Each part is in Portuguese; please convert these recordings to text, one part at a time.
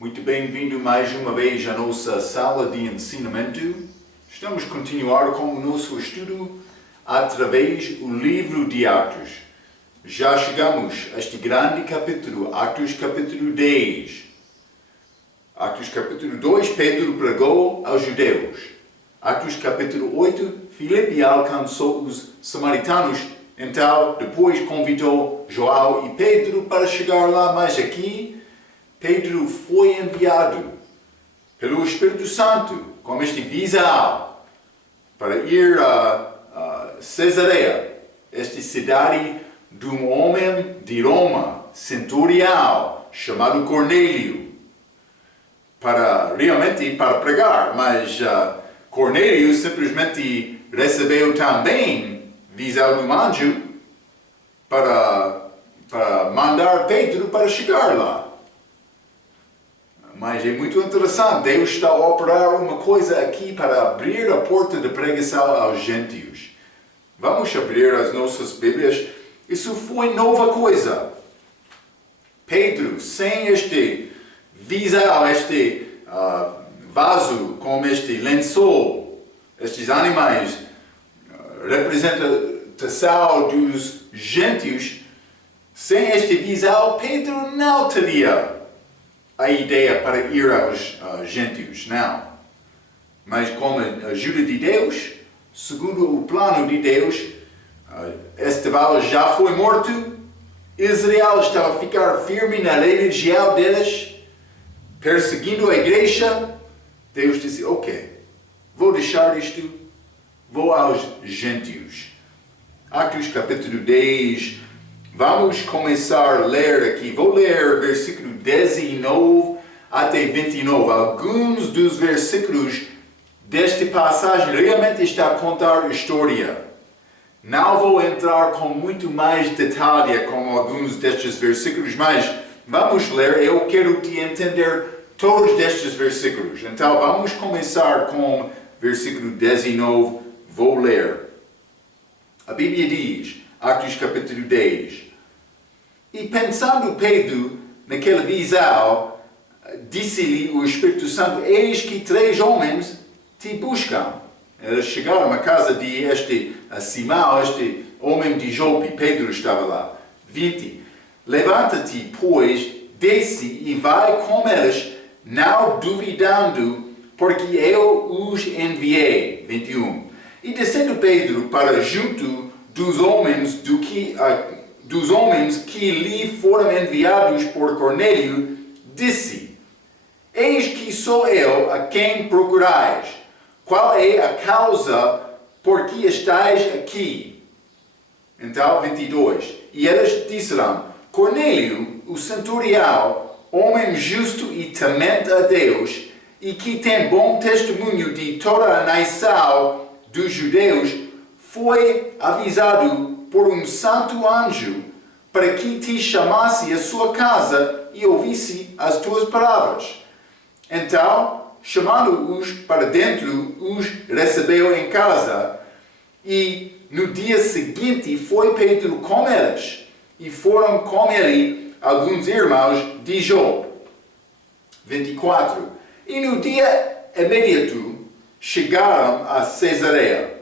Muito bem-vindo mais uma vez à nossa sala de ensinamento. Estamos a continuar com o nosso estudo através do livro de Atos. Já chegamos a este grande capítulo, Atos capítulo 10. Atos capítulo 2, Pedro pregou aos judeus. Atos capítulo 8, Filipe alcançou os samaritanos. Então, depois convidou João e Pedro para chegar lá, mas aqui Pedro foi enviado pelo Espírito Santo com este visão para ir a Cesareia, esta cidade de um homem de Roma, centurião, chamado Cornélio, para pregar, mas Cornélio simplesmente recebeu também visão do anjo para mandar Pedro para chegar lá. Mas é muito interessante, Deus está a operar uma coisa aqui para abrir a porta de pregação aos gentios. Vamos abrir as nossas Bíblias. Isso foi nova coisa. Pedro, sem este visão, este vaso com este lençol, estes animais, representação dos gentios, sem este visão, Pedro não teria a ideia para ir aos gentios, não. Mas com a ajuda de Deus, segundo o plano de Deus, este vale já foi morto, Israel estava a ficar firme na religião deles, perseguindo a igreja. Deus disse, ok, vou deixar isto, vou aos gentios. Atos capítulo 10, vamos começar a ler aqui. Vou ler versículo 19 até 29. Alguns dos versículos desta passagem realmente está a contar a história. Não vou entrar com muito mais detalhe com alguns destes versículos, mas vamos ler. Eu quero te entender todos destes versículos. Então vamos começar com versículo 19. Vou ler. A Bíblia diz, Atos capítulo 10. E pensando Pedro naquela visão, disse-lhe o Espírito Santo, eis que 3 homens te buscam. Eles chegaram à casa de Simão, este homem de Jope. Pedro estava lá. 20. Levanta-te, pois, desce e vai com eles, não duvidando, porque eu os enviei. 21. E descendo Pedro para junto dos homens que lhe foram enviados por Cornélio, disse, eis que sou eu a quem procurais. Qual é a causa por que estáis aqui? Então, 22. E eles disseram, Cornélio, o centurião, homem justo e temente a Deus, e que tem bom testemunho de toda a nação dos judeus, foi avisado por um santo anjo para que te chamasse à sua casa e ouvisse as tuas palavras. Então, chamando-os para dentro, os recebeu em casa, e no dia seguinte foi Pedro com eles, e foram com ele alguns irmãos de Jope. 24. E no dia imediato chegaram a Cesareia,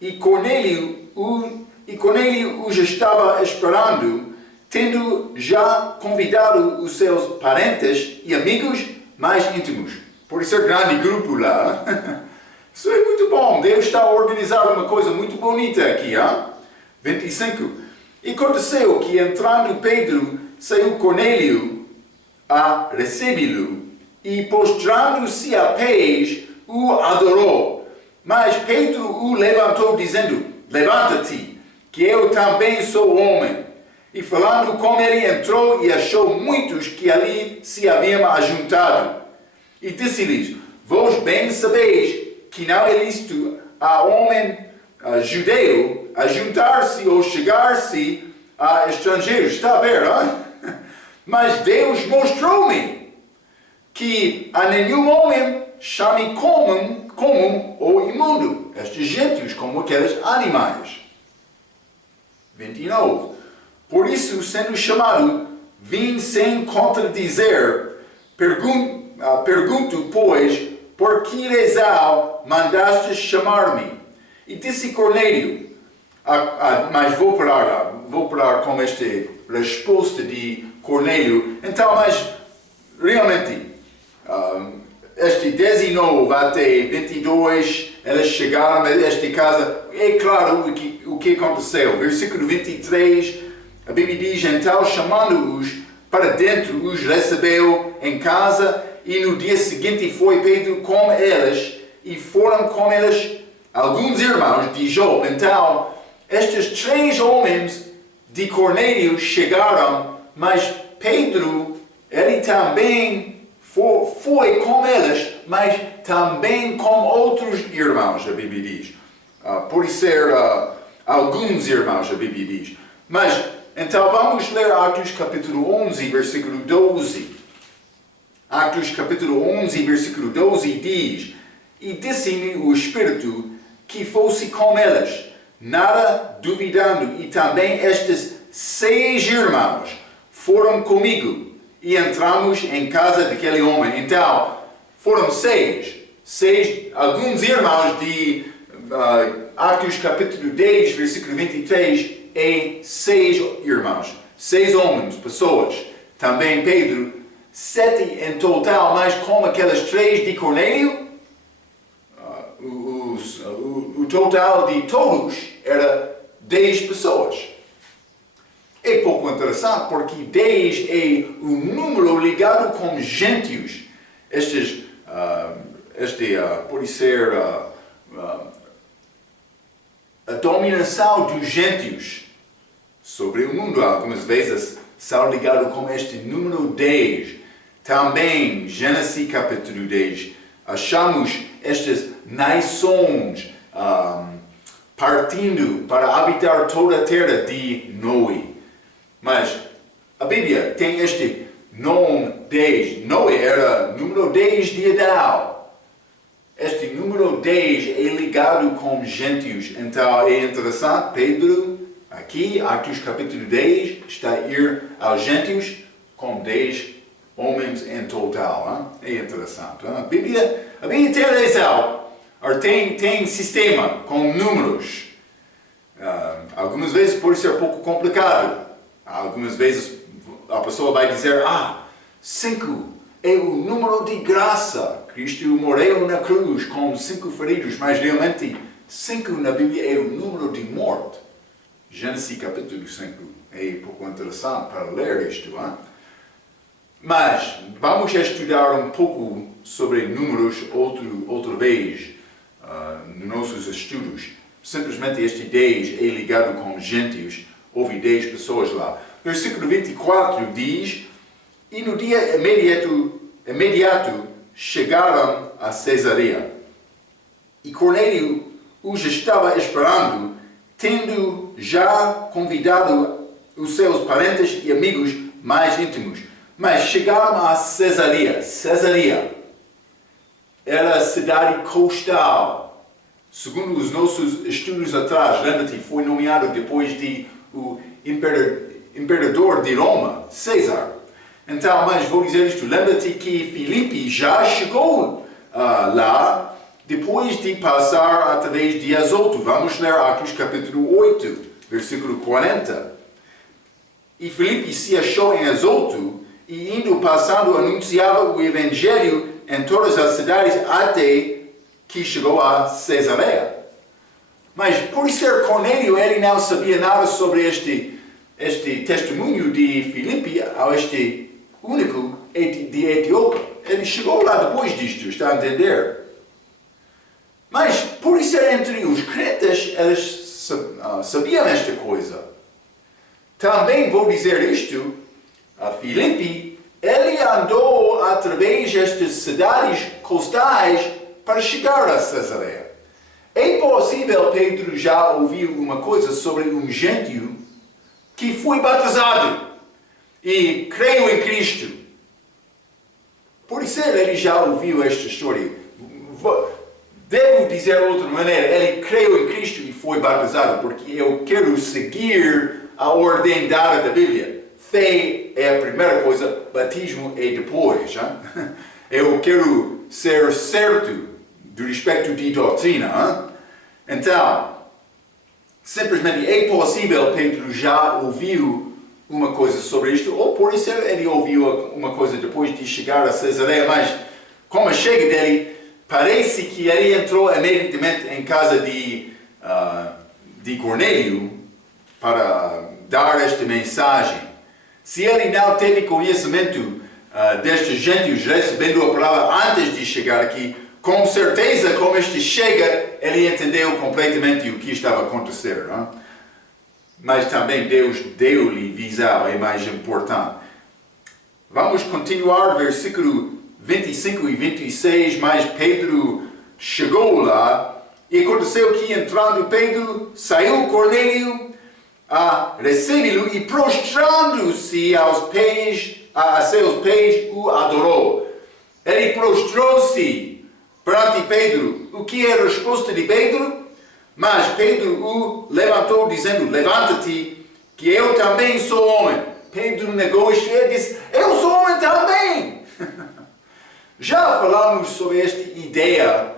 e Cornélio os estava esperando, tendo já convidado os seus parentes e amigos mais íntimos. Por isso é um grande grupo lá. Isso é muito bom. Deus está a organizar uma coisa muito bonita aqui. Hein? 25. E aconteceu que, entrando Pedro, saiu Cornélio a recebê-lo, e postrando-se a pés, o adorou. Mas Pedro o levantou, dizendo, levanta-te, que eu também sou homem. E falando com ele, entrou e achou muitos que ali se haviam ajuntado. E disse-lhes, vós bem sabeis que não é lícito a homem judeu ajuntar-se ou chegar-se a estrangeiros. Está a ver, hein? Mas Deus mostrou-me que a nenhum homem chame comum ou imundo estes gentios, como aqueles animais. 29. Por isso, sendo chamado, vim sem contradizer, pergunto, pois, por que razão mandaste chamar-me? E disse Cornélio, mas vou parar com esta resposta de Cornélio. Então, mas realmente, este 19 até 22, elas chegaram a esta casa. É claro o que aconteceu. Versículo 23, a Bíblia diz, então chamando-os para dentro, os recebeu em casa, e no dia seguinte foi Pedro com elas, e foram com elas alguns irmãos de Jope. Então, estes 3 homens de Cornélio chegaram, mas Pedro, ele também foi com elas, mas também com outros irmãos, a Bíblia diz. Pode ser alguns irmãos, a Bíblia diz. Mas, então vamos ler Atos capítulo 11, versículo 12. Atos capítulo 11, versículo 12 diz, e disse-me o Espírito que fosse com elas, nada duvidando, e também estes 6 irmãos foram comigo, e entramos em casa daquele homem. Então, foram 6, alguns irmãos de Atos capítulo 10, versículo 23, e 6 irmãos, 6 homens, pessoas, também Pedro, 7 em total, mas como aquelas 3 de Cornélio, o total de todos era 10 pessoas. É pouco interessante porque 10 é um número ligado com gentios. Pode ser a dominação dos gentios sobre o mundo. Algumas vezes são ligados com este número 10. Também, Gênesis capítulo 10, achamos estas nações partindo para habitar toda a terra de Noé. Mas a Bíblia tem este nome 10. Noé era número 10 de Adão. Este número 10 é ligado com gentios. Então é interessante, Pedro, aqui, Atos capítulo 10, está a ir aos gentios com 10 homens em total. Hein? É interessante. Hein? A Bíblia tem razão. Tem sistema com números. Algumas vezes pode ser um pouco complicado. Algumas vezes a pessoa vai dizer, 5 é o número de graça. Cristo morreu na cruz com 5 feridos, mas realmente 5 na Bíblia é o número de morte. Gênesis capítulo 5 é um pouco interessante para ler isto. Hein? Mas vamos estudar um pouco sobre números outra vez nos nossos estudos. Simplesmente este 10 é ligado com gentios. Houve 10 pessoas lá. Versículo 24 diz, e no dia imediato chegaram a Cesareia. E Cornélio os estava esperando, tendo já convidado os seus parentes e amigos mais íntimos. Mas chegaram a Cesareia. Cesareia era a cidade coastal. Segundo os nossos estudos atrás, lembra-te, foi nomeado depois de o imperador de Roma, César. Então, mas vou dizer isto, lembra-te que Filipe já chegou lá depois de passar através de Azoto. Vamos ler Atos capítulo 8, versículo 40. E Filipe se achou em Azoto e indo passando anunciava o evangelho em todas as cidades até que chegou a Cesareia. Mas por ser Cornélio, ele não sabia nada sobre este testemunho de Filipe ao este único de Etiópia. Ele chegou lá depois disto, está a entender? Mas por ser entre os crentes, eles sabiam esta coisa. Também vou dizer isto, a Filipe, ele andou através destas cidades costais para chegar a Cesareia. É possível Pedro já ouviu uma coisa sobre um gentio que foi batizado e creu em Cristo. Por ser ele já ouviu esta história. Devo dizer de outra maneira, ele creu em Cristo e foi batizado, porque eu quero seguir a ordem dada da Bíblia. Fé é a primeira coisa, batismo é depois. Hein? Eu quero ser certo do respeito de doutrina. Hein? Então, simplesmente é possível Pedro já ouviu uma coisa sobre isto, ou por isso ele ouviu uma coisa depois de chegar a Cesareia, mas como chega dele, parece que ele entrou imediatamente em casa de Cornélio para dar esta mensagem. Se ele não teve conhecimento destes gentios recebendo a palavra antes de chegar aqui, com certeza, como este chega, ele entendeu completamente o que estava a acontecer. Não? Mas também Deus deu-lhe visão, é mais importante. Vamos continuar, versículo 25 e 26, mas Pedro chegou lá, e aconteceu que entrando Pedro, saiu Cornélio a recebê-lo e prostrando-se a seus pés, o adorou. Ele prostrou-se perante Pedro. O que é a resposta de Pedro? Mas Pedro o levantou, dizendo, levanta-te, que eu também sou homem. Pedro negou isto e disse, eu sou homem também. Já falamos sobre esta ideia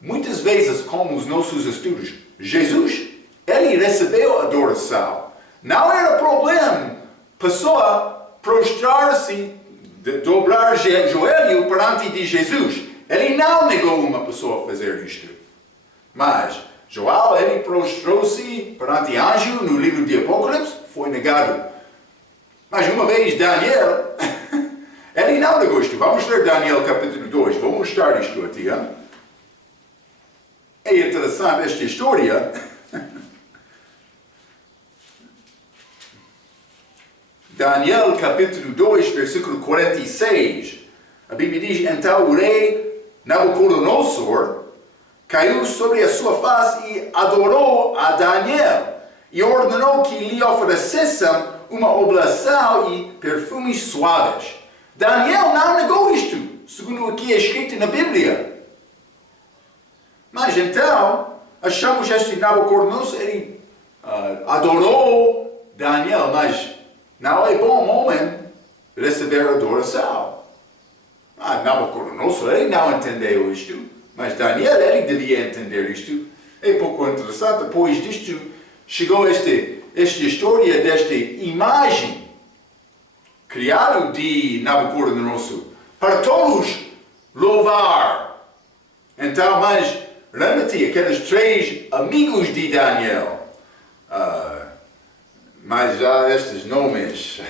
muitas vezes como os nossos estudos. Jesus, ele recebeu adoração. Não era problema pessoa prostrar-se, dobrar joelho perante de Jesus. Ele não negou uma pessoa fazer isto. Mas João, ele prostrou-se perante anjo no livro de Apocalipse, foi negado. Mas uma vez Daniel, ele não negou isto. Vamos ler Daniel capítulo 2, vou mostrar isto a ti. Hein? É interessante esta história. Daniel capítulo 2, versículo 46. A Bíblia diz, então o rei Nabucodonosor caiu sobre a sua face e adorou a Daniel e ordenou que lhe oferecessem uma oblação e perfumes suaves. Daniel não negou isto, segundo o que é escrito na Bíblia. Mas então, achamos este Nabucodonosor, ele adorou Daniel, mas não é bom homem receber adoração. Nabucodonosor, ele não entendeu isto, mas Daniel, ele devia entender isto. É pouco interessante, depois disto, chegou esta história desta imagem criada de Nabucodonosor para todos louvar. Então, mas lembra-te, aqueles 3 amigos de Daniel, mas já estes nomes,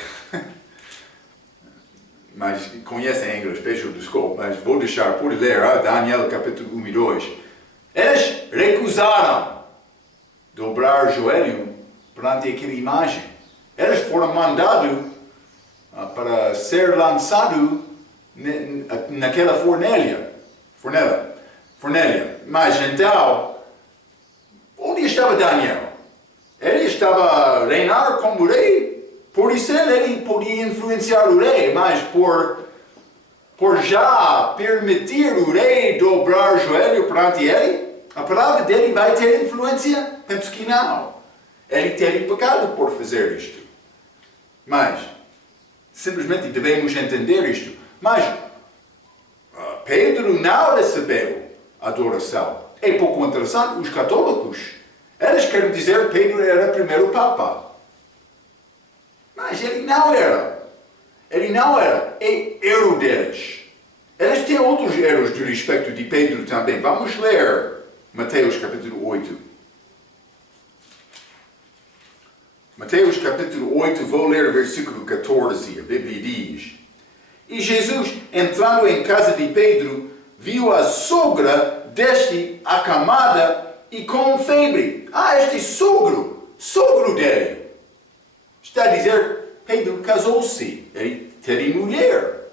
mas conhecem em inglês, peço desculpa, mas vou deixar por ler Daniel capítulo 1 e 2. Eles recusaram dobrar joelho perante aquela imagem. Eles foram mandados para ser lançados naquela fornalha. Mas então, onde estava Daniel? Ele estava a reinar como rei. Por isso ele podia influenciar o rei, mas por já permitir o rei dobrar o joelho perante ele, a palavra dele vai ter influência? Penso que não. Ele teria pecado por fazer isto. Mas, simplesmente devemos entender isto. Mas, Pedro não recebeu adoração. É pouco interessante, os católicos, eles querem dizer que Pedro era o primeiro Papa. Mas ele não era. Ele não era. É erro deles. Eles têm outros erros de respeito de Pedro também. Vamos ler Mateus capítulo 8. Mateus capítulo 8, vou ler o versículo 14. A Bíblia diz: E Jesus, entrando em casa de Pedro, viu a sogra deste acamada e com febre. Este sogro dele. Está a dizer, Pedro casou-se, ele teve mulher.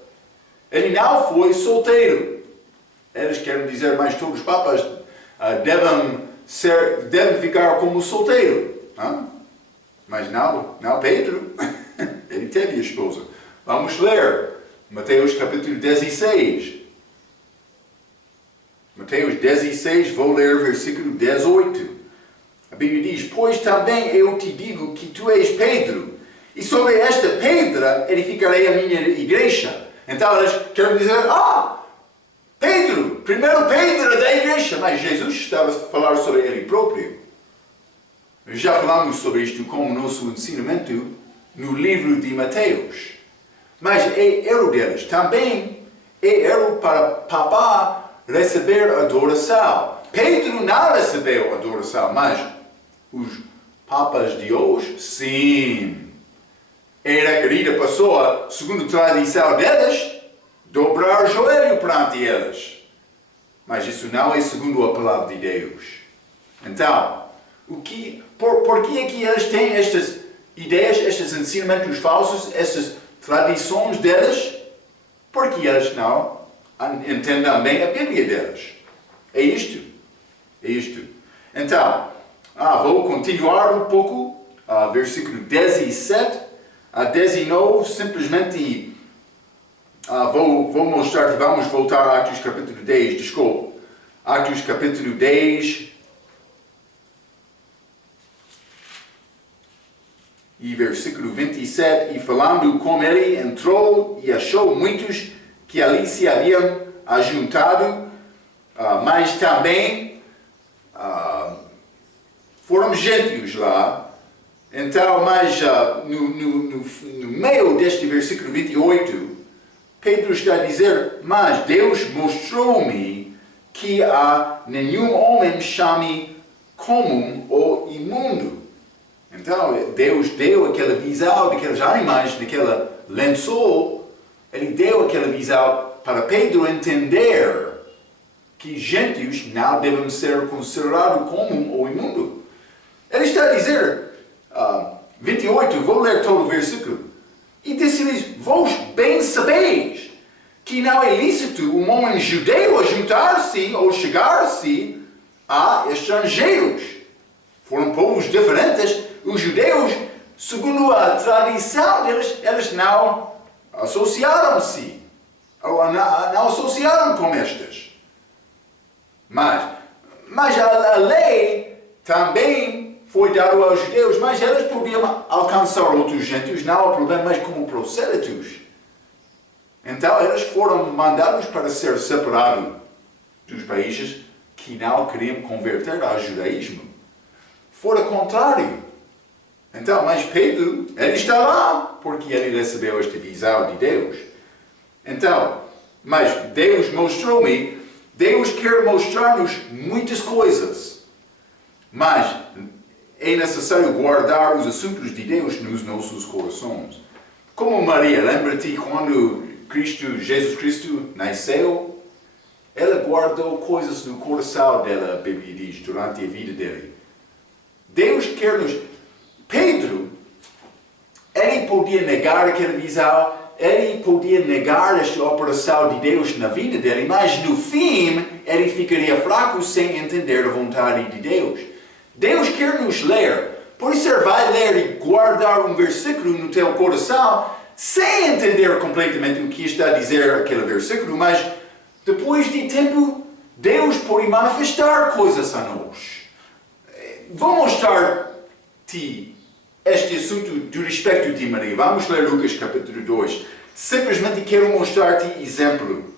Ele não foi solteiro. Eles querem dizer, mas todos os papas devem ficar como solteiro. Mas não Pedro. Ele teve esposa. Vamos ler Mateus capítulo 16. Mateus 16, vou ler versículo 18. A Bíblia diz, pois também eu te digo que tu és Pedro, e sobre esta pedra edificarei a minha igreja. Então eles querem dizer, Pedro, primeiro Pedro da igreja, mas Jesus estava a falar sobre ele próprio. Já falamos sobre isto como nosso ensinamento no livro de Mateus. Mas é erro deles. Também é erro para papá receber adoração. Pedro não recebeu adoração, mas os papas de hoje, sim. Era querida pessoa, segundo a tradição deles, dobrar o joelho perante eles. Mas isso não é segundo a palavra de Deus. Então, por que é que eles têm estas ideias, estes ensinamentos falsos, estas tradições deles? Porque eles não entendem bem a Bíblia deles. É isto. É isto. Então, vou continuar um pouco, versículo 17 a 19, simplesmente vou mostrar, vamos voltar a Atos capítulo 10, desculpa. Atos capítulo 10 e versículo 27, e falando com ele, entrou e achou muitos que ali se haviam ajuntado, mas também foram gentios lá. Então, mas no meio deste versículo 28, Pedro está a dizer, mas Deus mostrou-me que a nenhum homem chame comum ou imundo. Então, Deus deu aquela visão daqueles animais, daquela lençol, ele deu aquela visão para Pedro entender que gentios não devem ser considerados comum ou imundo. Ele está a dizer, 28, vou ler todo o versículo. E disse-lhes, vós bem sabeis que não é lícito um homem judeu ajuntar-se ou chegar-se a estrangeiros. Foram povos diferentes. Os judeus, segundo a tradição deles, eles não associaram-se, ou não associaram com estes. Mas a lei também foi dada aos judeus, mas eles podiam alcançar outros gentios, não há problema, mas como prosélitos. Então eles foram mandados para ser separados dos países que não queriam converter ao judaísmo. Fora contrário. Então, mas Pedro, ele está lá, porque ele recebeu esta visão de Deus. Então, mas Deus mostrou-me, Deus quer mostrar-nos muitas coisas, mas é necessário guardar os assuntos de Deus nos nossos corações. Como Maria, lembra-te quando Jesus Cristo nasceu? Ela guardou coisas no coração dela, a Bíblia diz, durante a vida dele. Deus quer nos... Pedro, ele podia negar aquela visão, ele podia negar esta operação de Deus na vida dele, mas no fim, ele ficaria fraco sem entender a vontade de Deus. Deus quer nos ler, por isso ele vai ler e guardar um versículo no teu coração, sem entender completamente o que está a dizer aquele versículo, mas depois de tempo, Deus pode manifestar coisas a nós. Vou mostrar-te este assunto do respeito de Maria. Vamos ler Lucas capítulo 2. Simplesmente quero mostrar-te exemplo.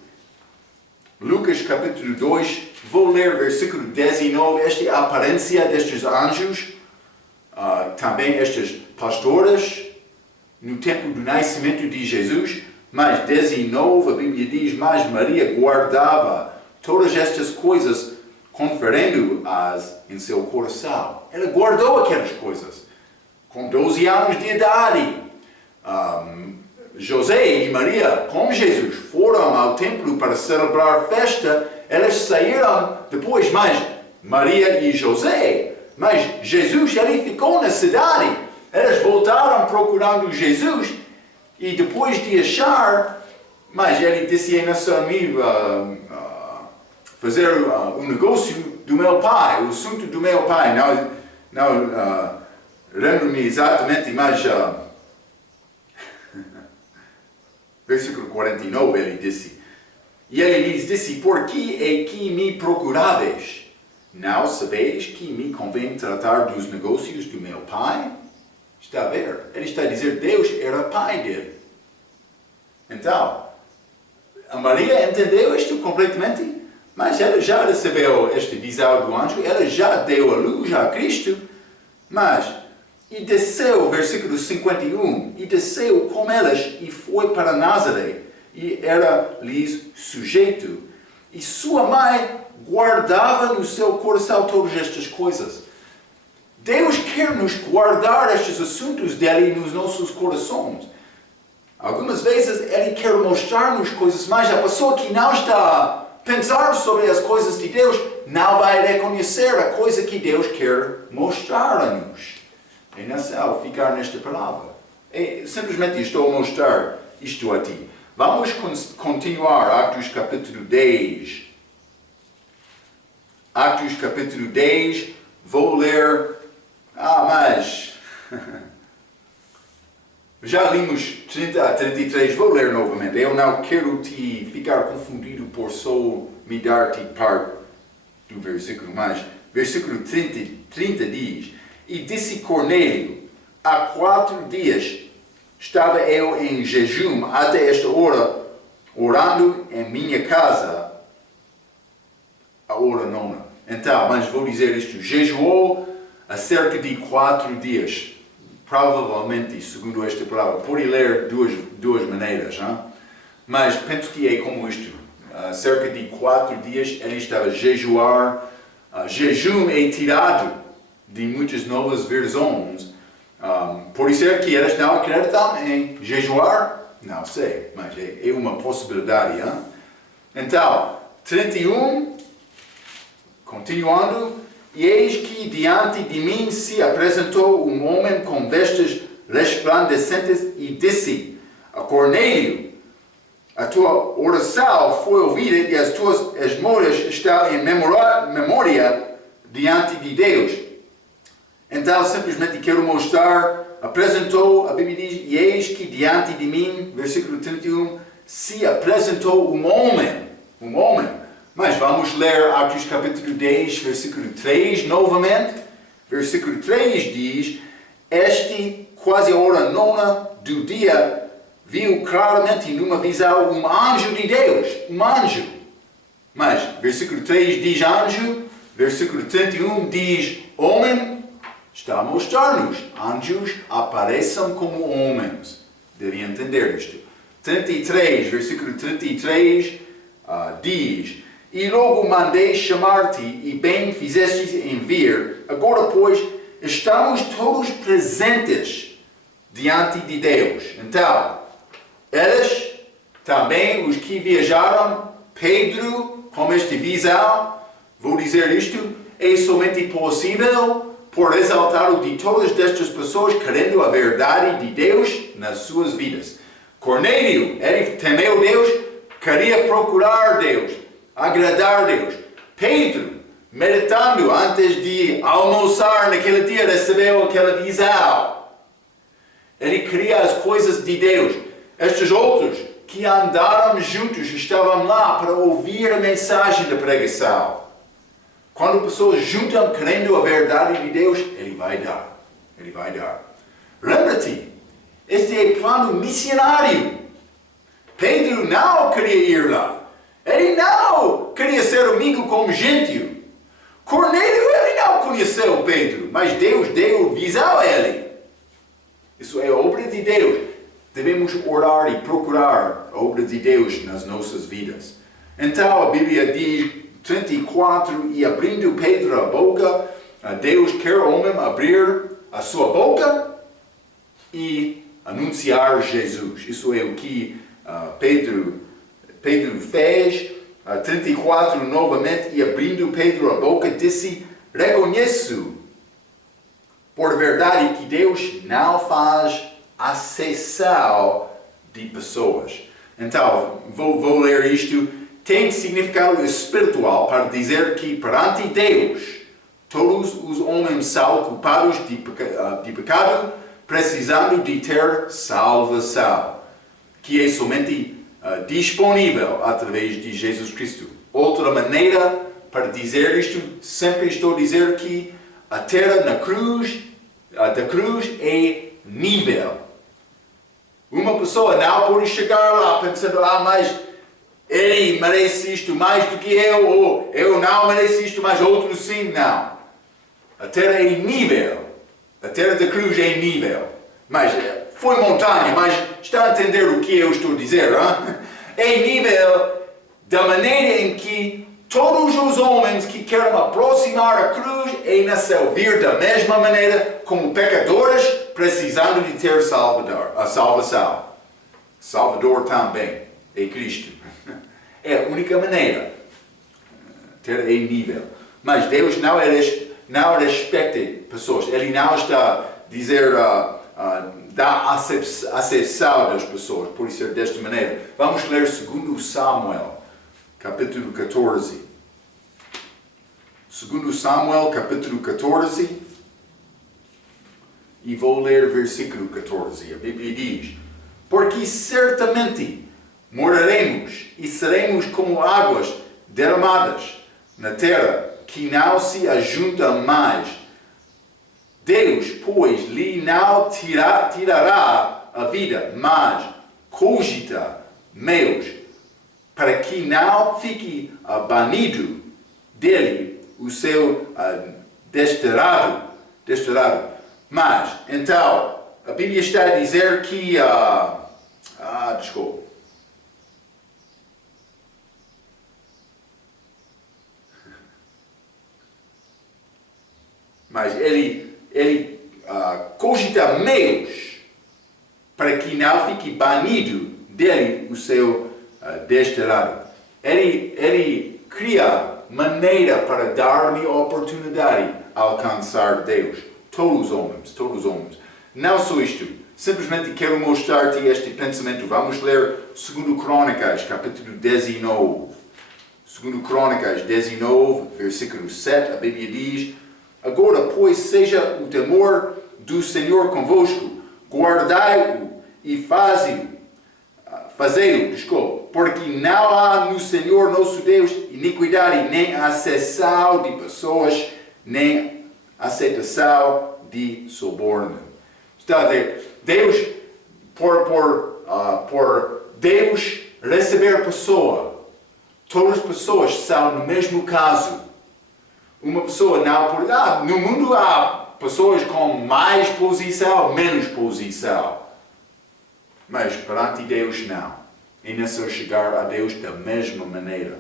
Lucas capítulo 2, vou ler versículo 19, esta é a aparência destes anjos, também estas pastoras, no tempo do nascimento de Jesus, mas 19, a Bíblia diz, mas Maria guardava todas estas coisas, conferindo-as em seu coração. Ela guardou aquelas coisas. Com 12 anos de idade, José e Maria, com Jesus, foram ao templo para celebrar festa. Elas saíram depois, mas Maria e José, mas Jesus, ele ficou na cidade. Elas voltaram procurando Jesus e depois de achar, mas ele disse a nossa amiga, fazer um negócio do meu pai, o assunto do meu pai. Não lembro-me exatamente, mas versículo 49 ele disse, e ele lhes disse, por que é que me procuráveis? Não sabeis que me convém tratar dos negócios do meu pai? Está a ver? Ele está a dizer, Deus era pai dele. Então, A Maria entendeu isto completamente, mas ela já recebeu esta visão do anjo, ela já deu a luz a Cristo, mas, e desceu, versículo 51, e desceu com elas e foi para Nazaré, e era-lhes sujeito. E sua mãe guardava no seu coração todas estas coisas. Deus quer nos guardar estes assuntos dele nos nossos corações. Algumas vezes Ele quer mostrar-nos coisas, mas a pessoa que não está a pensar sobre as coisas de Deus não vai reconhecer a coisa que Deus quer mostrar a nós. É necessário ficar nesta palavra. Simplesmente estou a mostrar isto a ti. Vamos continuar Atos capítulo 10. Atos capítulo 10, vou ler... mas... Já limos 30 a 33, vou ler novamente. Eu não quero te ficar confundido por só me dar-te parte do versículo, mas versículo 30 diz: E disse Cornélio, há 4 dias estava eu em jejum até esta hora, orando em minha casa, a hora 9. Então, mas vou dizer isto, jejuou há cerca de 4 dias. Provavelmente, segundo esta palavra, pode ler duas maneiras, não? Mas penso que é como isto. Cerca de 4 dias ele estava a jejuar. Jejum é tirado de muitas novas versões. Pode ser que elas não acreditam em jejuar? Não sei, mas é uma possibilidade. Hein? Então, 31, continuando. E eis que diante de mim se apresentou um homem com vestes resplandecentes e disse a Cornélio: a tua oração foi ouvida e as tuas esmolas estão em memória diante de Deus. Então simplesmente quero mostrar, apresentou, a Bíblia diz, e eis que diante de mim, versículo 31, se apresentou um homem. Mas vamos ler Atos capítulo 10, versículo 3 novamente. Versículo 3 diz: Este, quase a hora 9 do dia, viu claramente numa visão um anjo de Deus. Um anjo. Mas versículo 3 diz anjo, versículo 31 diz homem. Está a mostrar-nos. Anjos aparecem como homens. Devem entender isto. 33, versículo 33 diz: E logo mandei chamar-te, e bem fizestes em vir. Agora, pois, estamos todos presentes diante de Deus. Então, eles, também os que viajaram, Pedro, com esta visão, vou dizer isto, é somente possível por exaltar o de todas estas pessoas querendo a verdade de Deus nas suas vidas. Cornélio, ele temeu Deus, queria procurar Deus, agradar Deus. Pedro, meditando antes de almoçar naquele dia, recebeu aquela visão. Ele queria as coisas de Deus. Estes outros que andaram juntos estavam lá para ouvir a mensagem da pregação. Quando pessoas juntam querendo a verdade de Deus, Ele vai dar. Ele vai dar. Lembra-te, este é plano missionário. Pedro não queria ir lá. Ele não queria ser amigo com gentio. Cornélio, ele não conheceu Pedro, mas Deus deu visão a ele. Isso é obra de Deus. Devemos orar e procurar a obra de Deus nas nossas vidas. Então a Bíblia diz, 34, e abrindo Pedro a boca, Deus quer o homem abrir a sua boca e anunciar Jesus. Isso é o que Pedro fez. 34 novamente, e abrindo Pedro a boca, disse: reconheço por verdade que Deus não faz acessão de pessoas. Então, vou ler isto. Tem significado espiritual para dizer que perante Deus todos os homens são culpados de pecado, precisando de ter salvação, que é somente disponível através de Jesus Cristo. Outra maneira para dizer isto, sempre estou a dizer que a terra da cruz é nível. Uma pessoa não pode chegar lá pensando: mas ele merece isto mais do que eu, ou eu não mereço isto, mas outro sim, não. A terra é nível. A terra da cruz é nível. Mas foi montanha, mas está a entender o que eu estou a dizer? Hein? É nível da maneira em que todos os homens que querem aproximar a cruz e a servir da mesma maneira como pecadores, precisando de ter a salvação. Salvador também é Cristo. É a única maneira. Ter é nível. Mas Deus não respeita pessoas. Ele não está a dizer, dá acessão das pessoas, por isso é desta maneira. Vamos ler 2 Samuel, capítulo 14. 2 Samuel, capítulo 14. E vou ler versículo 14. A Bíblia diz: porque certamente moraremos e seremos como águas derramadas na terra, que não se ajunta mais. Deus, pois, lhe não tirará a vida, mas cogita meus, para que não fique banido dele o seu desterrado. Mas, então, a Bíblia está a dizer que... desculpa. Mas ele cogita meios para que não fique banido dele o seu desterrado. Ele cria maneira para dar-me oportunidade a alcançar Deus. Todos os homens. Não só isto. Simplesmente quero mostrar-te este pensamento. Vamos ler 2 Crônicas, capítulo 19. 2 Crônicas 19, versículo 7. A Bíblia diz: agora, pois, seja o temor do Senhor convosco. Guardai-o e fazei-o, porque não há no Senhor nosso Deus iniquidade, nem acessão de pessoas, nem aceitação de suborno. Está a ver? Deus, por Deus receber pessoa, todas as pessoas são no mesmo caso. Uma pessoa não no mundo há pessoas com mais posição, menos posição. Mas perante Deus não. É necessário chegar a Deus da mesma maneira.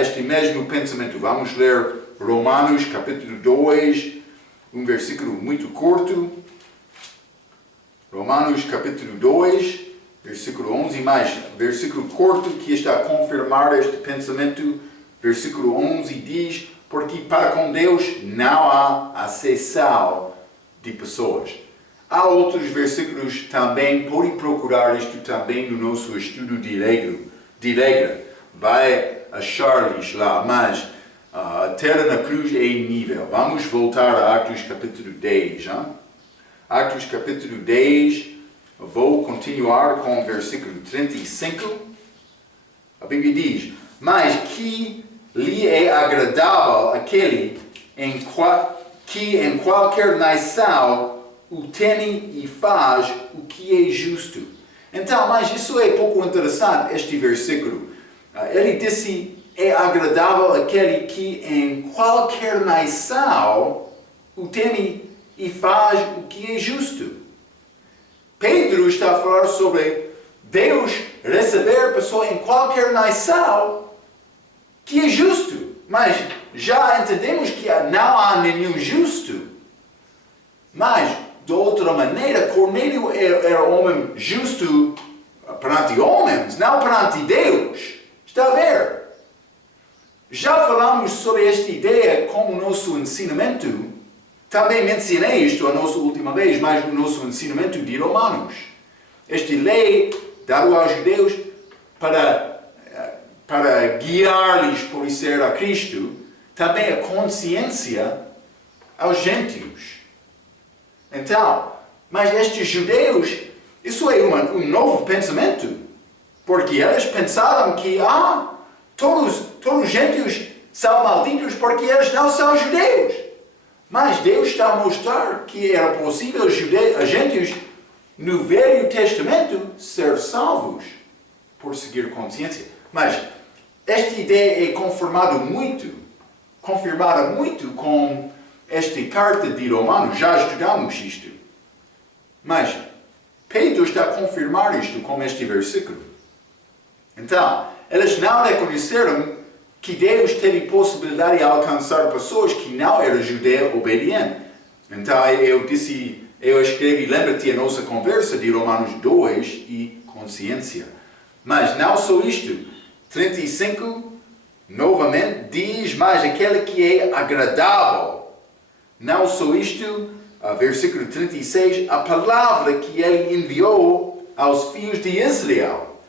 Este mesmo pensamento. Vamos ler Romanos capítulo 2, um versículo muito curto. Romanos capítulo 2, versículo 11, mais versículo curto que está a confirmar este pensamento. Versículo 11 diz: porque para com Deus não há acessão de pessoas. Há outros versículos também, pode procurar isto também no nosso estudo de regra. Vai achar-lhes lá, mas a terra na cruz é nível. Vamos voltar a Atos capítulo 10. Hein? Atos capítulo 10, vou continuar com o versículo 35. A Bíblia diz: mas que lhe é agradável aquele que em qualquer nação o tem e faz o que é justo. Então, mas isso é pouco interessante, este versículo. Ele disse: é agradável aquele que em qualquer nação o teme e faz o que é justo. Pedro está a falar sobre Deus receber pessoa em qualquer nação que é justo. Mas já entendemos que não há nenhum justo. Mas, de outra maneira, Cornélio era homem justo perante homens, não perante Deus. Está a ver? Já falamos sobre esta ideia como nosso ensinamento. Também mencionei isto a nossa última vez, mas no nosso ensinamento de Romanos. Esta lei dada aos judeus para guiar-lhes por ser a Cristo, também a consciência aos gentios. Então, mas estes judeus, isso é um novo pensamento, porque eles pensavam que todos os gentios são malditos porque eles não são judeus. Mas Deus está a mostrar que era possível os gentios no Velho Testamento ser salvos por seguir consciência. Mas esta ideia é confirmada muito com esta carta de Romanos. Já estudamos isto. Mas Pedro está a confirmar isto com este versículo. Então, eles não reconheceram que Deus teve possibilidade de alcançar pessoas que não eram judeus obedientes. Então, eu escrevi, lembra-te a nossa conversa de Romanos 2 e consciência. Mas não só isto. 35, novamente, diz mais aquele que é agradável. Não só isto, versículo 36, a palavra que ele enviou aos filhos de Israel.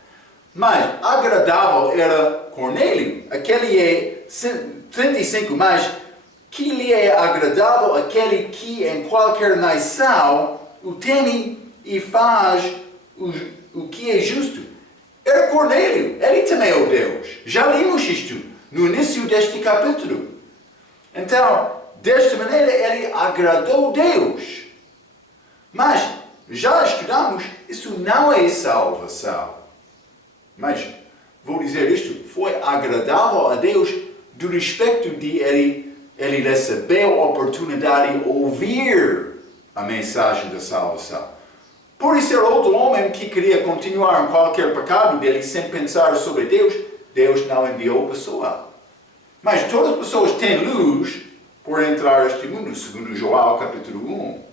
Mas agradável era Cornélio. Aquele é 35, mas que lhe é agradável aquele que em qualquer nação o teme e faz o que é justo. Era Cornélio. Ele temeu Deus. Já lemos isto no início deste capítulo. Então, desta maneira, ele agradou Deus. Mas, já estudamos, isso não é salvação. Mas, vou dizer isto, foi agradável a Deus do respeito de ele recebeu a oportunidade de ouvir a mensagem da salvação. Por isso, era outro homem que queria continuar em qualquer pecado dele sem pensar sobre Deus, Deus não enviou a pessoa. Mas todas as pessoas têm luz por entrar neste mundo, segundo João capítulo 1.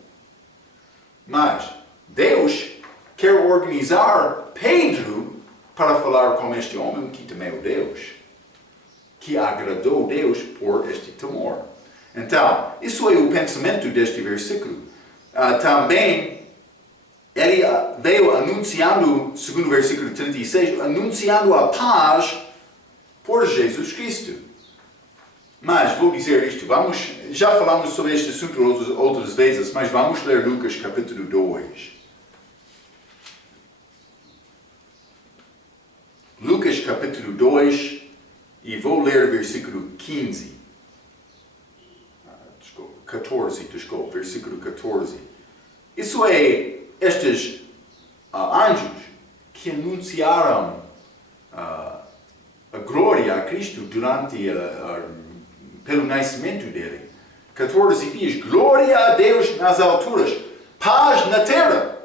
Mas Deus quer organizar Pedro para falar com este homem que temeu Deus, que agradou Deus por este temor. Então, isso é o pensamento deste versículo. Também, ele veio anunciando, segundo o versículo 36, anunciando a paz por Jesus Cristo. Mas, vou dizer isto, já falamos sobre este assunto outras vezes, mas vamos ler Lucas capítulo 2. Lucas capítulo 2, e vou ler versículo 15. 14, versículo 14. Isso é estes anjos que anunciaram a glória a Cristo pelo nascimento dele. 14 diz, glória a Deus nas alturas, paz na terra,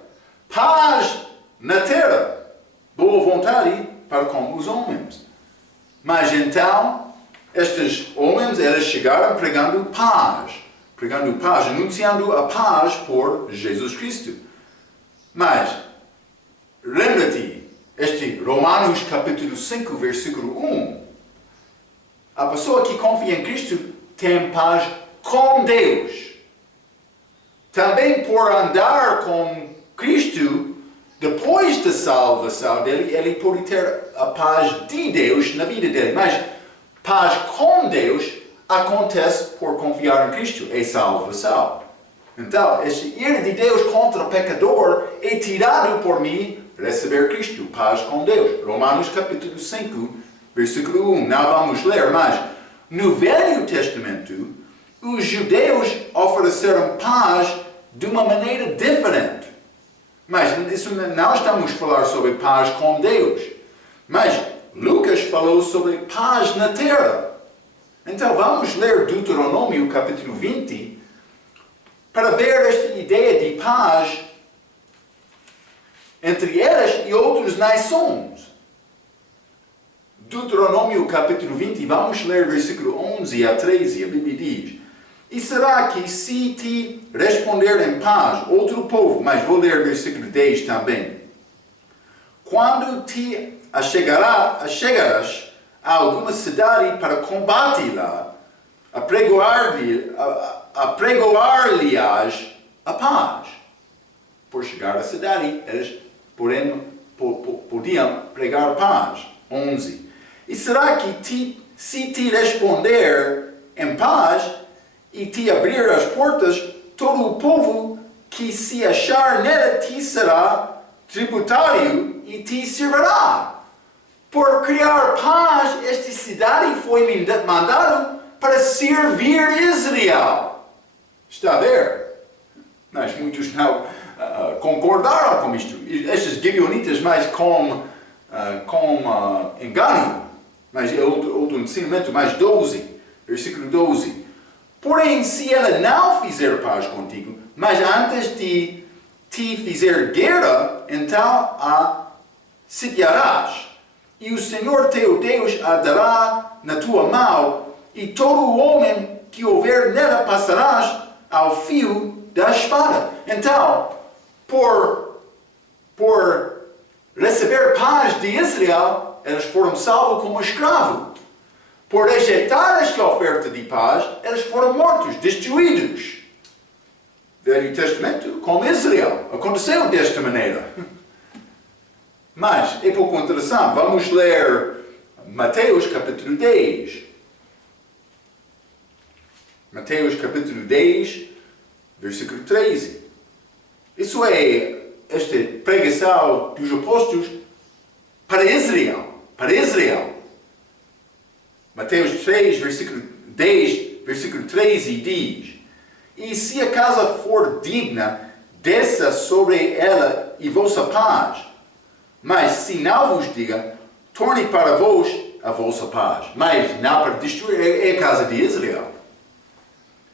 boa vontade para com os homens. Mas então, estes homens, eles chegaram pregando paz, anunciando a paz por Jesus Cristo. Mas, lembra-te, este Romanos capítulo 5, versículo 1, a pessoa que confia em Cristo tem paz com Deus. Também por andar com Cristo, depois da salvação dele, ele pode ter a paz de Deus na vida dele. Mas paz com Deus acontece por confiar em Cristo, é salvação. Então, esta ira de Deus contra o pecador é tirado por mim receber Cristo, paz com Deus. Romanos capítulo 5, versículo 1. Não vamos ler, mas no Velho Testamento, os judeus ofereceram paz de uma maneira diferente. Mas isso não estamos a falar sobre paz com Deus. Mas Lucas falou sobre paz na terra. Então vamos ler Deuteronômio capítulo 20 para ver esta ideia de paz entre elas e outras nações. Deuteronômio capítulo 20, vamos ler versículo 11 a 13, a Bíblia diz: E será que se te responder em paz outro povo, mas vou ler versículo 10 também, quando te achegarás a alguma cidade para combatê-la, apregoar-lhe-ás a paz. Por chegar à cidade, eles podiam pregar paz. 11. E será que se te responder em paz e te abrir as portas, todo o povo que se achar nela te será tributário e te servirá. Por criar paz, esta cidade foi mandada para servir Israel. Está a ver? Mas muitos não concordaram com isto. Estes gibeonitas, mas com engano. mas é outro ensinamento, mais 12, versículo 12. Porém, se ela não fizer paz contigo, mas antes de te fizer guerra, então a sitiarás. E o Senhor teu Deus a dará na tua mão, e todo o homem que houver nela passarás ao fio da espada. Então, por receber paz de Israel, eles foram salvos como escravos. Por rejeitar esta oferta de paz, eles foram mortos, destruídos. Velho Testamento, com Israel, aconteceu desta maneira. Mas é pouco interessante. Vamos ler Mateus capítulo 10. Mateus capítulo 10, versículo 13. Isso é esta pregação dos apóstolos para Israel. Para Israel. Mateus 3, versículo 10, versículo 13 diz: E se a casa for digna, desça sobre ela e vossa paz. Mas se não vos diga, torne para vós a vossa paz. Mas não para destruir, é a casa de Israel.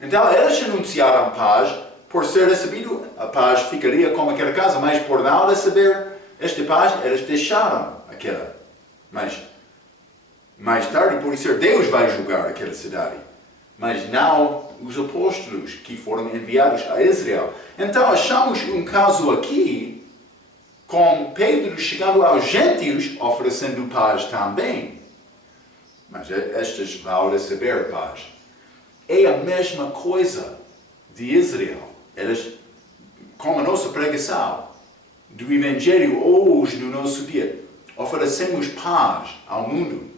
Então eles anunciaram paz, por ser recebido, a paz ficaria como aquela casa, mas por não receber esta paz, eles deixaram aquela. Mas mais tarde, por isso, Deus vai julgar aquela cidade. Mas não os apóstolos que foram enviados a Israel. Então achamos um caso aqui, com Pedro chegando aos gentios, oferecendo paz também. Mas estes vão receber paz. É a mesma coisa de Israel. Eles, como a nossa pregação do Evangelho hoje, no nosso dia, oferecemos paz ao mundo.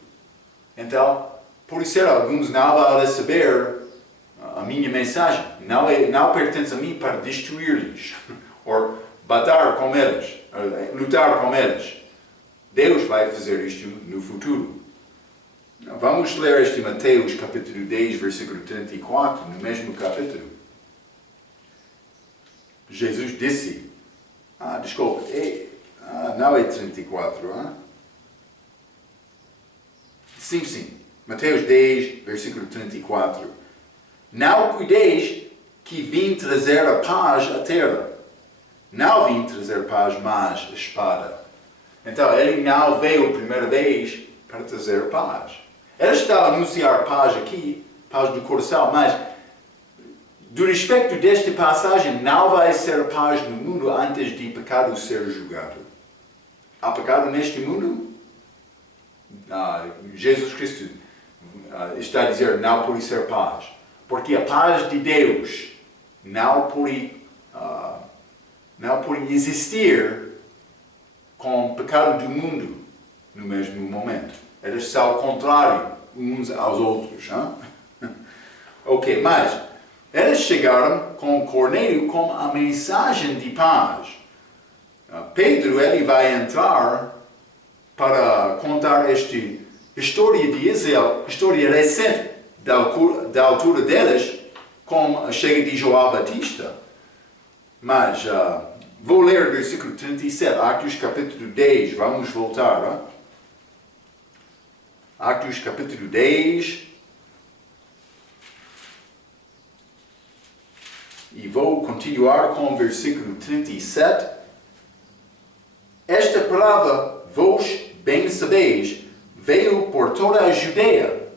Então, por isso alguns não vão receber a minha mensagem. Não pertence a mim para destruir-lhes, ou bater com eles, lutar com eles. Deus vai fazer isto no futuro. Vamos ler este Mateus capítulo 10, versículo 34, no mesmo capítulo. Jesus disse, desculpa, não é 34, Sim. Mateus 10, versículo 34. Não cuideis que vim trazer a paz à terra. Não vim trazer paz, mas a espada. Então, ele não veio a primeira vez para trazer paz. Ele está a anunciar paz aqui, paz do coração, mas do respeito desta passagem, não vai ser paz no mundo antes de pecado ser julgado. Há pecado neste mundo? Jesus Cristo está a dizer não por ser paz. Porque a paz de Deus não pode existir com o pecado do mundo no mesmo momento. Eles são contrários uns aos outros. Ok, mas eles chegaram com Cornélio com a mensagem de paz. Pedro ele vai entrar para contar esta história de Israel, história recente da altura deles, com a chegada de João Batista. Mas vou ler o versículo 37, Atos capítulo 10, vamos voltar. Atos capítulo 10. E vou continuar com o versículo 37. Esta palavra, vós bem sabeis, veio por toda a Judeia,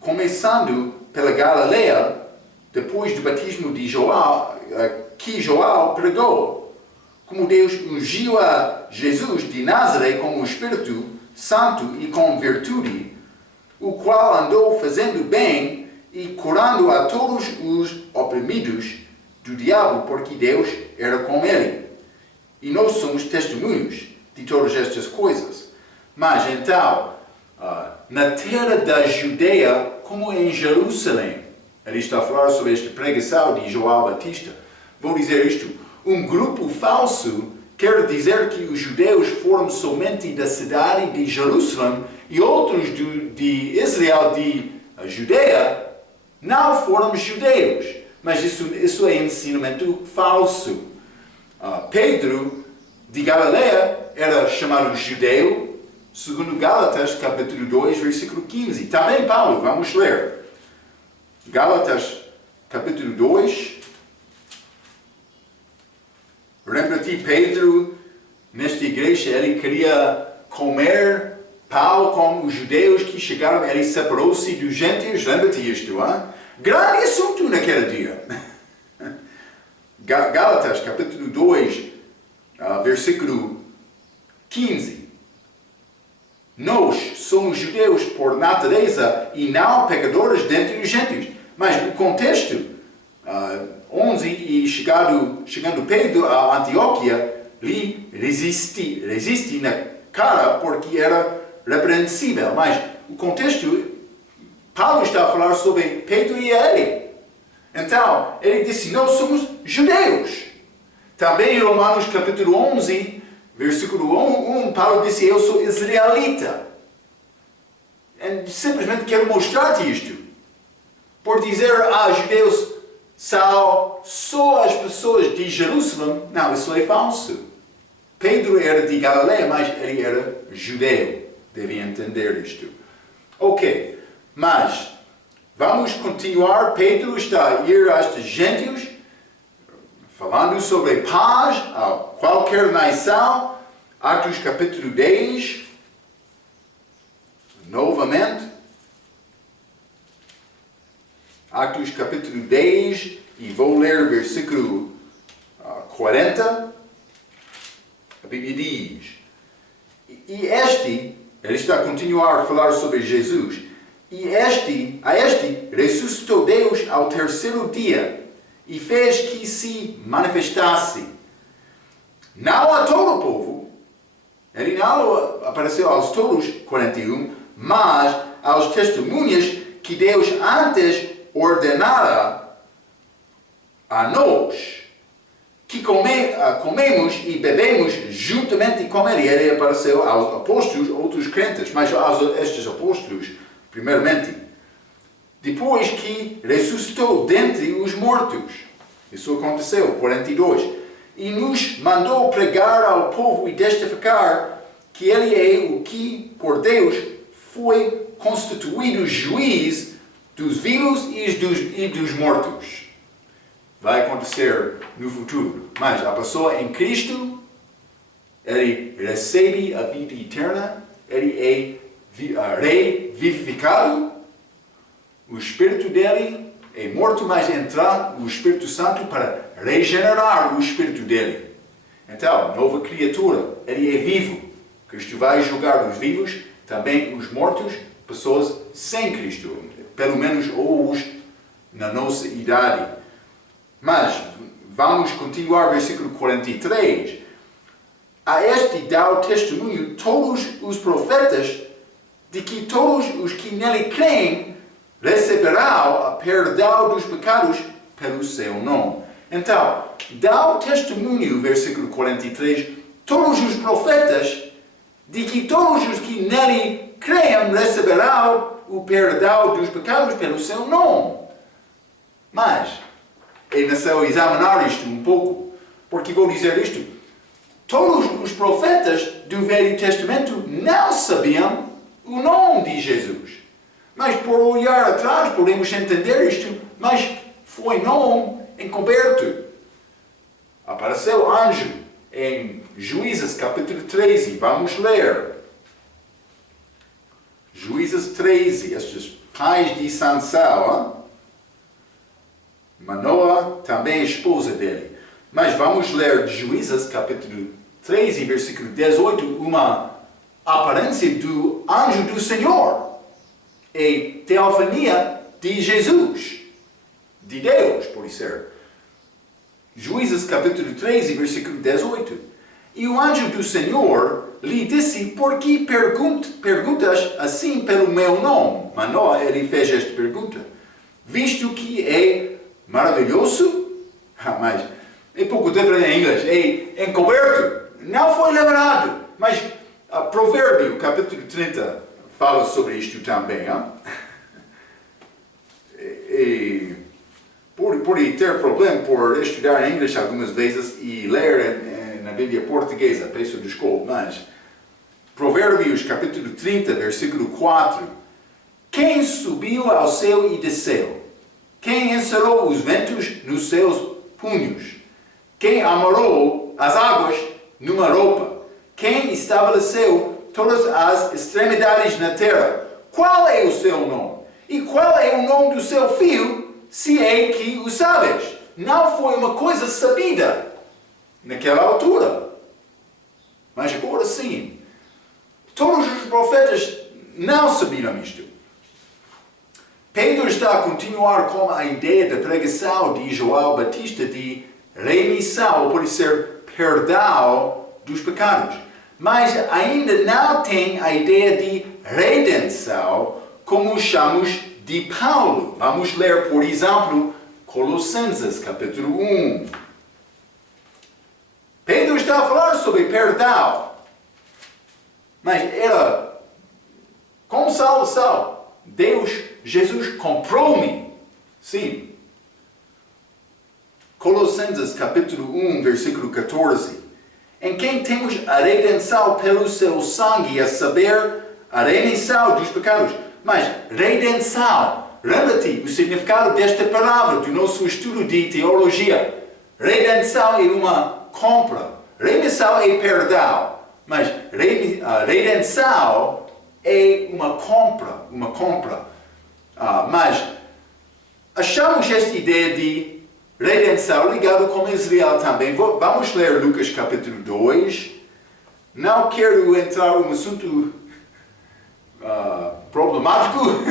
começando pela Galileia, depois do batismo de João, que João pregou, como Deus ungiu a Jesus de Nazaré com o Espírito Santo e com virtude, o qual andou fazendo bem e curando a todos os oprimidos do diabo, porque Deus era com ele. E nós somos testemunhos de todas estas coisas. Mas então, na terra da Judeia, como em Jerusalém, ele está a falar sobre esta pregação de João Batista. Vou dizer isto: um grupo falso quer dizer que os judeus foram somente da cidade de Jerusalém e outros de Israel, de Judeia, não foram judeus. Mas isso é ensinamento falso. Pedro de Galileia era chamado judeu, segundo Gálatas, capítulo 2, versículo 15. Também Paulo, vamos ler. Gálatas, capítulo 2. Lembra-te, Pedro, nesta igreja, ele queria comer pão com os judeus que chegaram, ele separou-se dos gentios. Lembra-te isto, hein? Grande assunto naquele dia. Gálatas, capítulo 2, versículo 15. Nós somos judeus por natureza e não pecadores dentre os gentios. Mas o contexto, 11, e chegando Pedro a Antioquia, lhe resiste na cara porque era repreensível. Mas o contexto, Paulo está a falar sobre Pedro e ele. Então, ele disse, nós somos judeus. Também em Romanos capítulo 11, versículo 1, Paulo disse, eu sou israelita. E simplesmente quero mostrar-te isto. Por dizer, judeus são só as pessoas de Jerusalém, não, isso é falso. Pedro era de Galileia, mas ele era judeu. Devem entender isto. Ok, mas vamos continuar. Pedro está a ir a estes gentios, falando sobre paz a qualquer nação. Atos capítulo 10, novamente. Atos capítulo 10, e vou ler versículo 40. A Bíblia diz, ele está a continuar a falar sobre Jesus, e a este ressuscitou Deus ao terceiro dia, e fez que se manifestasse, não a todo o povo, ele não apareceu aos todos, 41, mas aos testemunhas que Deus antes ordenara a nós, que comemos e bebemos juntamente com ele. Ele apareceu aos apóstolos, outros crentes, mas a estes apóstolos, primeiramente. Depois que ressuscitou dentre os mortos. Isso aconteceu, 42. E nos mandou pregar ao povo e testificar que ele é o que, por Deus, foi constituído juiz dos vivos e dos mortos. Vai acontecer no futuro. Mas a pessoa em Cristo, ele recebe a vida eterna, ele é rei vivificado, o Espírito dele é morto, mas entra o Espírito Santo para regenerar o Espírito dele. Então, nova criatura, ele é vivo. Cristo vai julgar os vivos, também os mortos, pessoas sem Cristo, pelo menos os na nossa idade. Mas, vamos continuar, versículo 43. A este dá o testemunho todos os profetas de que todos os que nele creem receberão a perdão dos pecados pelo seu nome. Então, dá o testemunho, versículo 43, todos os profetas de que todos os que nele creem receberão o perdão dos pecados pelo seu nome. Mas, é necessário examinar isto um pouco, porque vou dizer isto. Todos os profetas do Velho Testamento não sabiam o nome de Jesus. Mas por olhar atrás podemos entender isto, mas foi nome encoberto. Apareceu anjo em Juízes capítulo 13, vamos ler. Juízes 13, estes pais de Sansão, Manoa, também a esposa dele. Mas vamos ler Juízes capítulo 13, versículo 18, uma aparência do anjo do Senhor. E teofania de Jesus, de Deus, por ser. Juízes capítulo 13, versículo 18. E o anjo do Senhor lhe disse, por que perguntas assim pelo meu nome? Manoa, ele fez esta pergunta. Visto que é maravilhoso, mas é pouco diferente em inglês, é encoberto, não foi lembrado. Mas Provérbio, capítulo 30, fala sobre isto também. Pode ter problema por estudar inglês algumas vezes e ler na Bíblia portuguesa, peço desculpa, mas Provérbios capítulo 30, versículo 4. Quem subiu ao céu e desceu? Quem encerrou os ventos nos seus punhos? Quem amarrou as águas numa roupa? Quem estabeleceu todas as extremidades na terra? Qual é o seu nome? E qual é o nome do seu filho, se é que o sabes? Não foi uma coisa sabida naquela altura. Mas agora sim. Todos os profetas não sabiam isto. Pedro está a continuar com a ideia da pregação de João Batista de remissão, ou pode ser perdão dos pecados. Mas ainda não tem a ideia de redenção, como chamamos de Paulo. Vamos ler, por exemplo, Colossenses, capítulo 1. Pedro está a falar sobre perdão. Mas era com salvação. Jesus comprou-me. Sim. Colossenses capítulo 1, versículo 14. Em quem temos a redenção pelo seu sangue, a saber, a remissão dos pecados. Mas redenção, lembra-te o significado desta palavra do nosso estudo de teologia. Redenção é uma compra. Remissão é perdão. Mas redenção é uma compra. Mas achamos esta ideia de redenção ligada com Israel também. Vamos ler Lucas capítulo 2. Não quero entrar num assunto problemático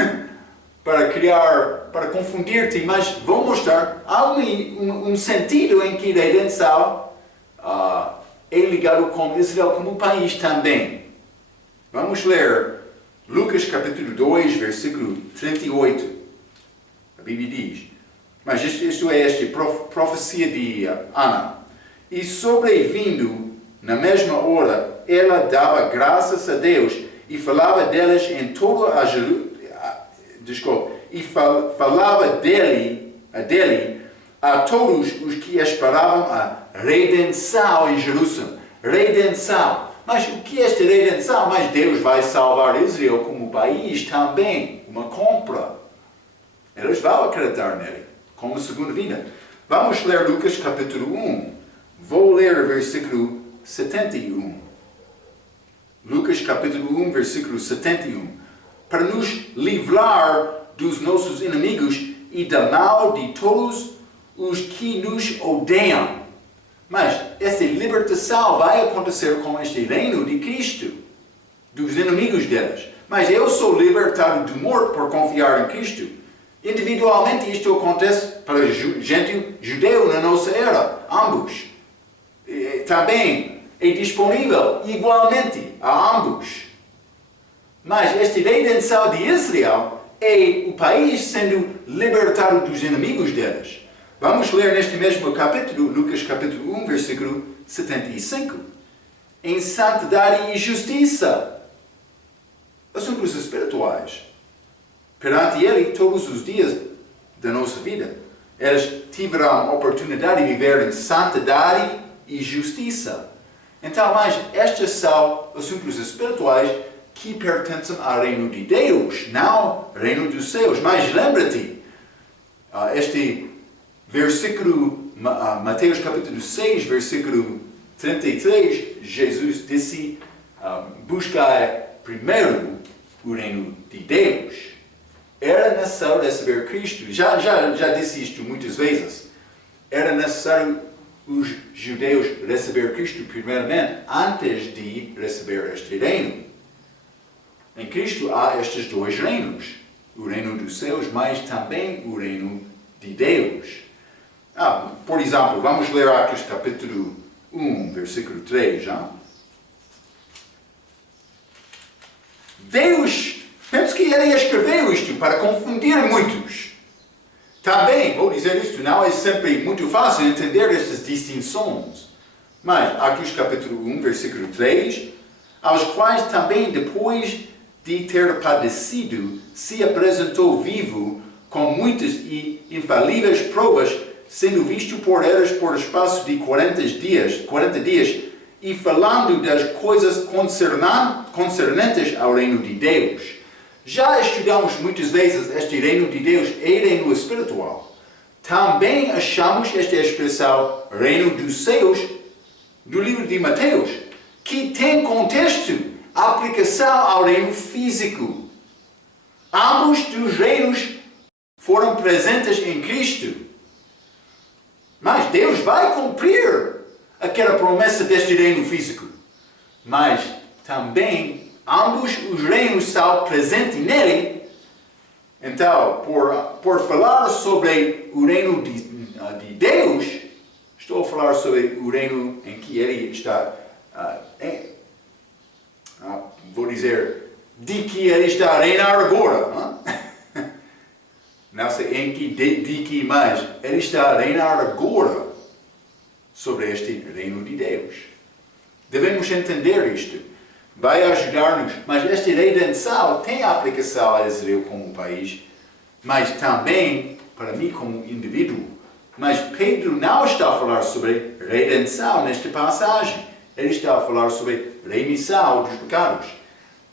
para confundir-te, mas vou mostrar. Há um sentido em que redenção é ligado com Israel como país também. Vamos ler Lucas capítulo 2, versículo 38. A Bíblia diz, mas isto é esta profecia de Ana. E sobrevindo, na mesma hora, ela dava graças a Deus e falava delas em toda a falava dele a todos os que esperavam a redenção em Jerusalém. Redenção. Mas o que é esta redenção? Mas Deus vai salvar Israel como país também. Uma compra. Eles vão acreditar nele como segunda vinda. Vamos ler Lucas capítulo 1. Vou ler o versículo 71. Lucas capítulo 1, versículo 71. Para nos livrar dos nossos inimigos e da mal de todos os que nos odeiam. Mas essa libertação vai acontecer com este reino de Cristo, dos inimigos deles. Mas eu sou libertado do morte por confiar em Cristo. Individualmente isto acontece para gente judeu na nossa era, ambos. Também é disponível igualmente a ambos. Mas esta redenção de Israel é o país sendo libertado dos inimigos deles. Vamos ler neste mesmo capítulo, Lucas capítulo 1, versículo 75. Em santidade e justiça. Assuntos espirituais. Perante Ele todos os dias da nossa vida. Eles tiveram a oportunidade de viver em santidade e justiça. Então, mas estes são assuntos espirituais que pertencem ao reino de Deus, não ao reino dos céus. Mas lembra-te, este versículo, Mateus capítulo 6, versículo 33, Jesus disse, buscai primeiro o reino de Deus. Era necessário receber Cristo. Já disse isto muitas vezes. Era necessário os judeus receber Cristo primeiramente, antes de receber este reino. Em Cristo há estes dois reinos. O reino dos céus, mas também o reino de Deus. Por exemplo, vamos ler Atos capítulo 1, versículo 3. Deus, penso que ele escreveu isto para confundir muitos. Também, vou dizer isto, não é sempre muito fácil entender estas distinções. Mas, Atos capítulo 1, versículo 3, aos quais também depois de ter padecido, se apresentou vivo, com muitas e infalíveis provas, sendo visto por eles por espaço de 40 dias, e falando das coisas concernentes ao reino de Deus. Já estudamos muitas vezes este reino de Deus é reino espiritual. Também achamos esta expressão reino dos céus do livro de Mateus, que tem contexto, aplicação ao reino físico. Ambos dos reinos foram presentes em Cristo. Mas Deus vai cumprir aquela promessa deste reino físico. Mas também ambos os reinos são presentes nele. Então, por falar sobre o reino de Deus, estou a falar sobre o reino em que ele está, vou dizer, de que ele está a reinar agora. Não sei em que, de que, mas ele está a reinar agora sobre este reino de Deus. Devemos entender isto. Vai ajudar-nos. Mas esta redenção tem aplicação a Israel como país, mas também para mim como indivíduo. Mas Pedro não está a falar sobre redenção nesta passagem. Ele está a falar sobre remissão dos pecados.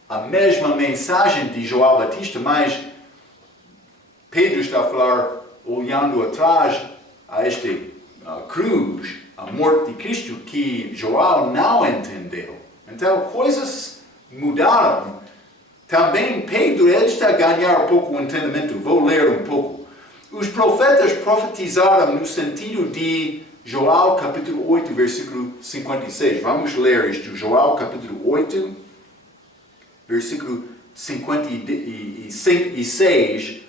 A mesma mensagem de João Batista, mas Pedro está a falar olhando atrás a esta cruz, a morte de Cristo, que João não entendeu. Então, coisas mudaram. Também Pedro ele está a ganhar um pouco o entendimento. Vou ler um pouco. Os profetas profetizaram no sentido de João capítulo 8, versículo 56. Vamos ler isto. João capítulo 8, versículo 56.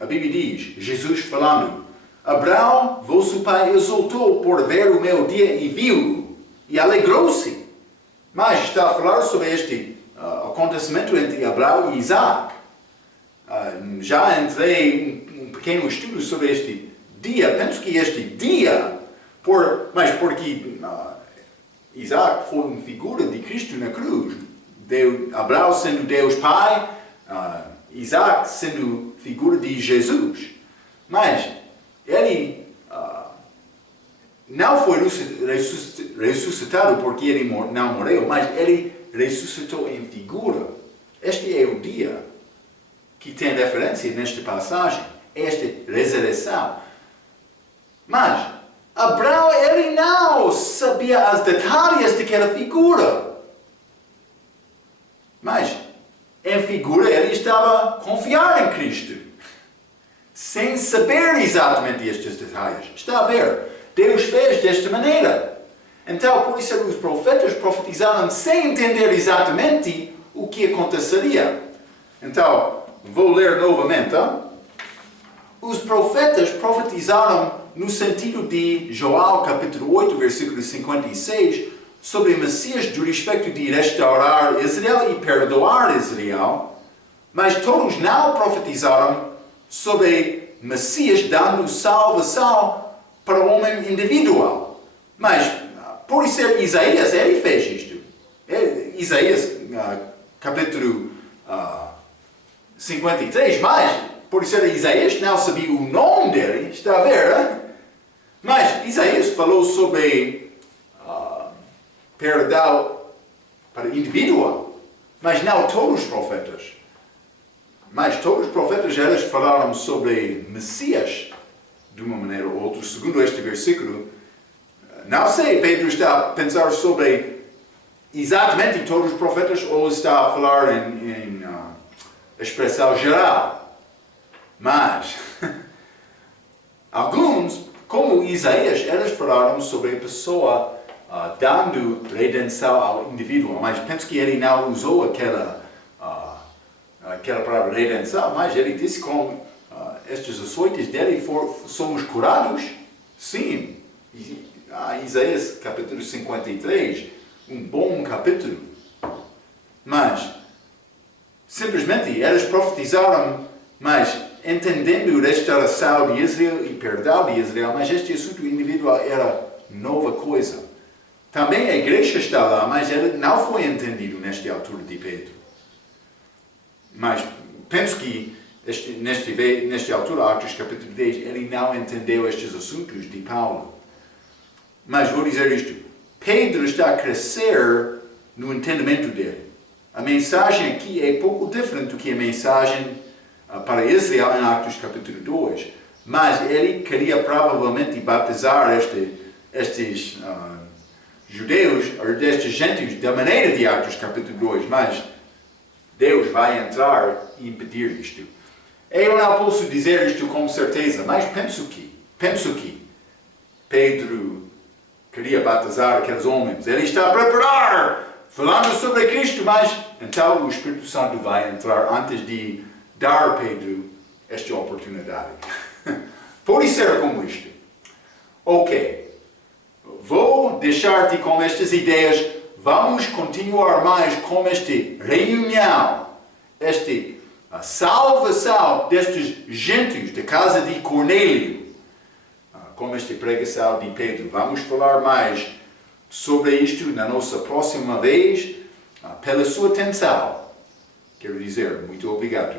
A Bíblia diz, Jesus falando, Abraão, vosso pai, exultou por ver o meu dia e viu-o, e alegrou-se. Mas está a falar sobre este acontecimento entre Abraão e Isaac. Já entrei um pequeno estudo sobre este dia. Penso que este dia, mas porque Isaac foi uma figura de Cristo na cruz. Abraão sendo Deus Pai, Isaac sendo figura de Jesus. Mas ele não foi ressuscitado porque ele não morreu, mas ele ressuscitou em figura. Este é o dia que tem referência nesta passagem, esta ressurreição. Mas Abraão, ele não sabia os detalhes daquela figura. Mas, em figura, ele estava a confiar em Cristo, sem saber exatamente estes detalhes. Está a ver? Deus fez desta maneira. Então, por isso, os profetas profetizaram sem entender exatamente o que aconteceria. Então, vou ler novamente. Os profetas profetizaram no sentido de João capítulo 8, versículo 56, sobre o Messias do respeito de restaurar Israel e perdoar Israel, mas todos não profetizaram sobre Messias dando salvação para o homem individual. Mas, por ser Isaías, ele fez isto. Isaías, capítulo 53, mas, por ser Isaías, não sabia o nome dele, está a ver, hein? Mas Isaías falou sobre perdão para individual, mas não todos os profetas. Mas todos os profetas, eles falaram sobre Messias, de uma maneira ou outra, segundo este versículo. Não sei, Pedro está a pensar sobre exatamente todos os profetas ou está a falar em expressão geral. Mas, alguns, como Isaías, eles falaram sobre a pessoa dando redenção ao indivíduo. Mas penso que ele não usou aquela palavra redenção, mas ele disse como estes açoites dele somos curados. Sim. Isaías capítulo 53, um bom capítulo. Mas, simplesmente, eles profetizaram, mas entendendo a restauração de Israel e perdão de Israel, mas este assunto individual era nova coisa. Também a igreja está lá, mas ele não foi entendido nesta altura de Pedro. Mas penso que nesta altura, Atos capítulo 10, ele não entendeu estes assuntos de Paulo. Mas vou dizer isto. Pedro está a crescer no entendimento dele. A mensagem aqui é pouco diferente do que a mensagem para Israel em Atos capítulo 2. Mas ele queria provavelmente batizar estes judeus, ou destes gentios, da maneira de Atos capítulo 2. Mas Deus vai entrar e impedir isto. Eu não posso dizer isto com certeza, mas penso que Pedro queria batizar aqueles homens. Ele está a preparar, falando sobre Cristo, mas então o Espírito Santo vai entrar antes de dar a Pedro esta oportunidade. Pode ser como isto. Ok. Vou deixar-te com estas ideias. Vamos continuar mais com esta reunião, a salvação destes gentios da casa de Cornélio, com esta pregação de Pedro. Vamos falar mais sobre isto na nossa próxima vez. Pela sua atenção, quero dizer muito obrigado.